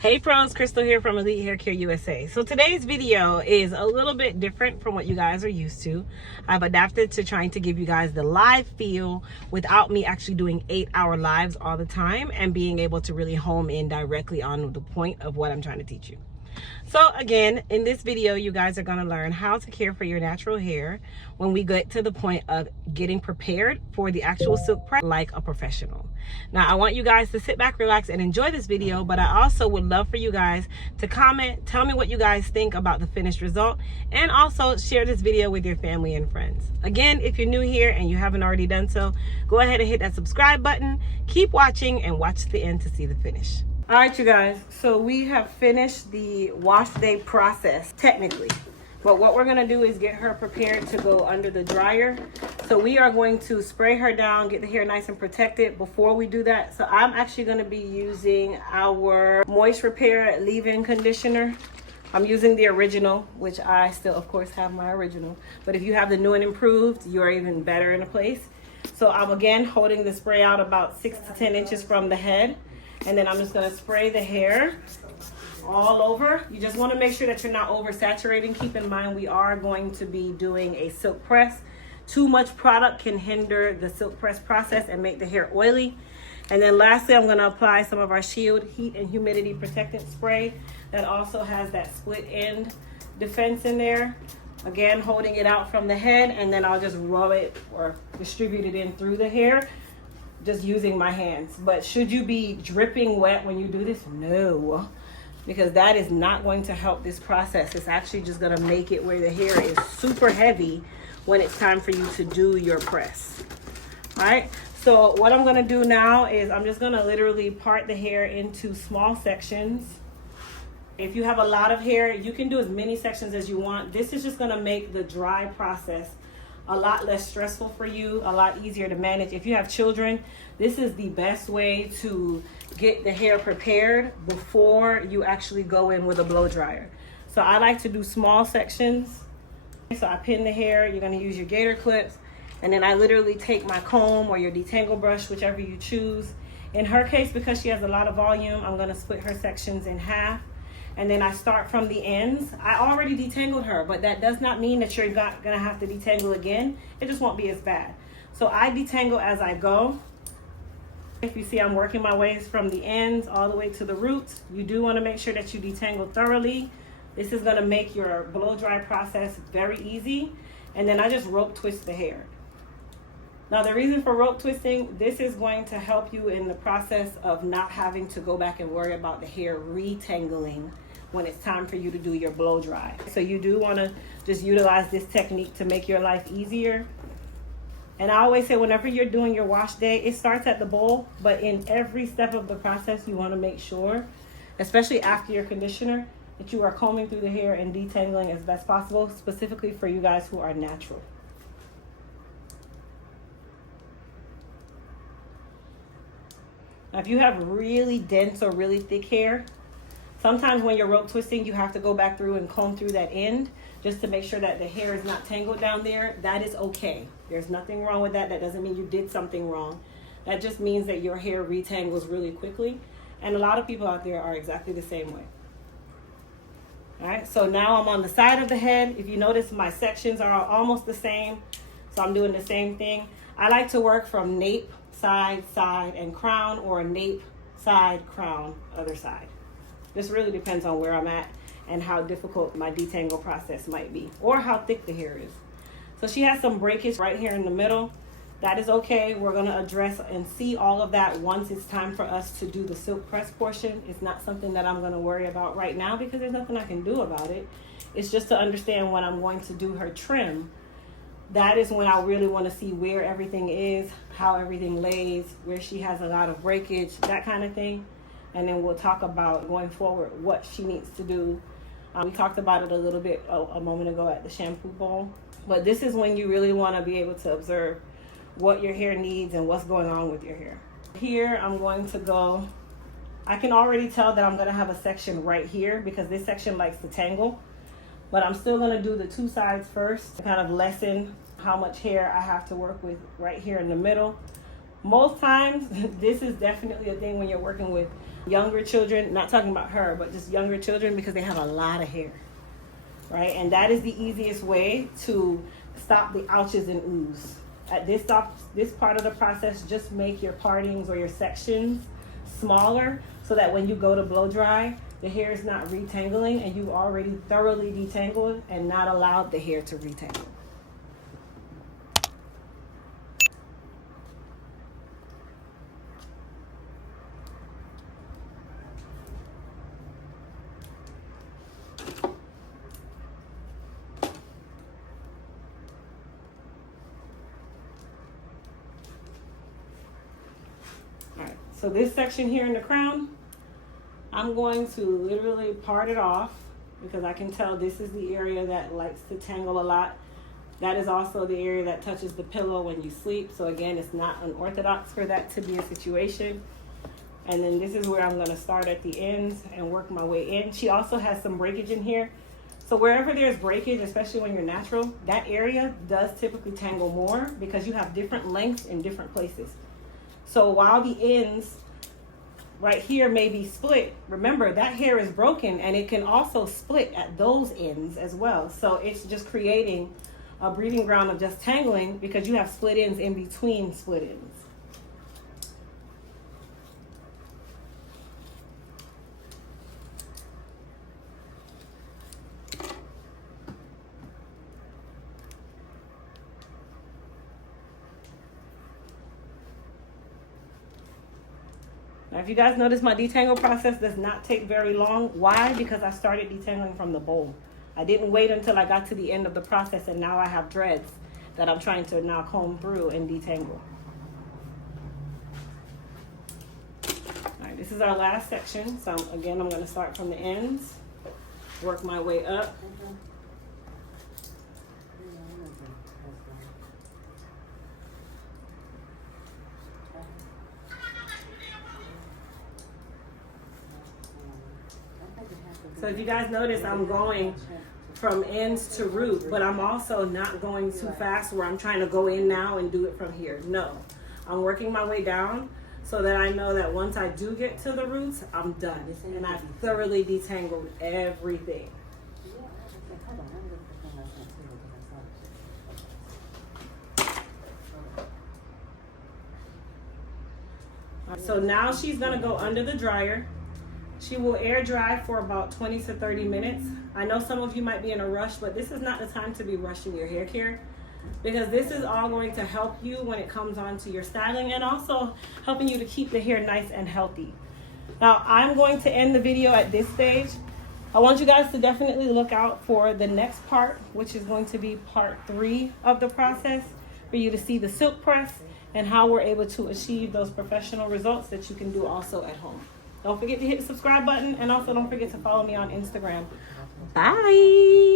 Hey pros, Crystal here from Elite Hair Care USA. So today's video is a little bit different from what you guys are used to. I've adapted to trying to give you guys the live feel without me actually doing 8-hour lives all the time and being able to really home in directly on the point of what I'm trying to teach you. So again, in this video, you guys are going to learn how to care for your natural hair when we get to the point of getting prepared for the actual silk press like a professional. Now, I want you guys to sit back, relax, and enjoy this video, but I also would love for you guys to comment, tell me what you guys think about the finished result, and also share this video with your family and friends. Again, if you're new here and you haven't already done so, go ahead and hit that subscribe button, keep watching, and watch to the end to see the finish. All right, you guys, so we have finished the wash day process, technically. But what we're gonna do is get her prepared to go under the dryer. So we are going to spray her down, get the hair nice and protected before we do that. So I'm actually gonna be using our Moist Repair leave-in conditioner. I'm using the original, which I still, of course, have my original. But if you have the new and improved, you're even better in a place. So I'm, again, holding the spray out about 6 to 10 inches from the head. And then I'm just gonna spray the hair all over. You just wanna make sure that you're not oversaturating. Keep in mind, we are going to be doing a silk press. Too much product can hinder the silk press process and make the hair oily. And then lastly, I'm gonna apply some of our Shield Heat and Humidity Protectant Spray that also has that split end defense in there. Again, holding it out from the head, and then I'll just rub it or distribute it in through the hair, just using my hands. But should you be dripping wet when you do this? No, because that is not going to help this process. It's actually just gonna make it where the hair is super heavy when it's time for you to do your press. All right, so what I'm gonna do now is I'm just gonna literally part the hair into small sections. If you have a lot of hair, you can do as many sections as you want. This is just gonna make the dry process a lot less stressful for you, a lot easier to manage. If you have children, this is the best way to get the hair prepared before you actually go in with a blow dryer. So I like to do small sections. So I pin the hair, you're gonna use your gator clips, and then I literally take my comb or your detangle brush, whichever you choose. In her case, because she has a lot of volume, I'm gonna split her sections in half. And then I start from the ends. I already detangled her, but that does not mean that you're not gonna have to detangle again. It just won't be as bad. So I detangle as I go. If you see, I'm working my ways from the ends all the way to the roots. You do wanna make sure that you detangle thoroughly. This is gonna make your blow dry process very easy. And then I just rope twist the hair. Now the reason for rope twisting, this is going to help you in the process of not having to go back and worry about the hair retangling when it's time for you to do your blow dry. So you do want to just utilize this technique to make your life easier. And I always say, whenever you're doing your wash day, it starts at the bowl, but in every step of the process, you want to make sure, especially after your conditioner, that you are combing through the hair and detangling as best possible, specifically for you guys who are natural. Now, if you have really dense or really thick hair, sometimes when you're rope twisting, you have to go back through and comb through that end just to make sure that the hair is not tangled down there. That is okay. There's nothing wrong with that. That doesn't mean you did something wrong. That just means that your hair retangles really quickly. And a lot of people out there are exactly the same way. All right, so now I'm on the side of the head. If you notice, my sections are almost the same. So I'm doing the same thing. I like to work from nape, side, side, and crown, or nape, side, crown, other side. This really depends on where I'm at and how difficult my detangle process might be, or how thick the hair is. So she has some breakage right here in the middle. That is okay. We're gonna address and see all of that once it's time for us to do the silk press portion. It's not something that I'm gonna worry about right now because there's nothing I can do about it. It's just to understand when I'm going to do her trim. That is when I really want to see where everything is, how everything lays, where she has a lot of breakage, that kind of thing. And then we'll talk about going forward what she needs to do. We talked about it a little bit a moment ago at the shampoo bowl. But this is when you really want to be able to observe what your hair needs and what's going on with your hair. Here I'm going to go, I can already tell that I'm going to have a section right here because this section likes to tangle. But I'm still gonna do the two sides first to kind of lessen how much hair I have to work with right here in the middle. Most times, this is definitely a thing when you're working with younger children, not talking about her, but just younger children, because they have a lot of hair, right? And that is the easiest way to stop the ouches and oohs. At this part of the process, just make your partings or your sections smaller so that when you go to blow dry, the hair is not retangling and you've already thoroughly detangled and not allowed the hair to retangle. Alright, so this section here in the crown, I'm going to literally part it off because I can tell this is the area that likes to tangle a lot. That is also the area that touches the pillow when you sleep. So again, it's not unorthodox for that to be a situation. And then this is where I'm gonna start at the ends and work my way in. She also has some breakage in here. So wherever there's breakage, especially when you're natural, that area does typically tangle more because you have different lengths in different places. So while the ends right here may be split, remember that hair is broken and it can also split at those ends as well. So it's just creating a breeding ground of just tangling because you have split ends in between split ends. Now, if you guys notice, my detangle process does not take very long. Why? Because I started detangling from the bowl. I didn't wait until I got to the end of the process and now I have dreads that I'm trying to now comb through and detangle. All right, this is our last section. So again, I'm going to start from the ends, work my way up. So if you guys notice, I'm going from ends to root, but I'm also not going too fast where I'm trying to go in now and do it from here. No, I'm working my way down so that I know that once I do get to the roots, I'm done. And I've thoroughly detangled everything. So now she's gonna go under the dryer. She will air dry for about 20 to 30 minutes. I know some of you might be in a rush, but this is not the time to be rushing your hair care because this is all going to help you when it comes on to your styling and also helping you to keep the hair nice and healthy. Now, I'm going to end the video at this stage. I want you guys to definitely look out for the next part, which is going to be part 3 of the process, for you to see the silk press and how we're able to achieve those professional results that you can do also at home. Don't forget to hit the subscribe button and also don't forget to follow me on Instagram. Bye.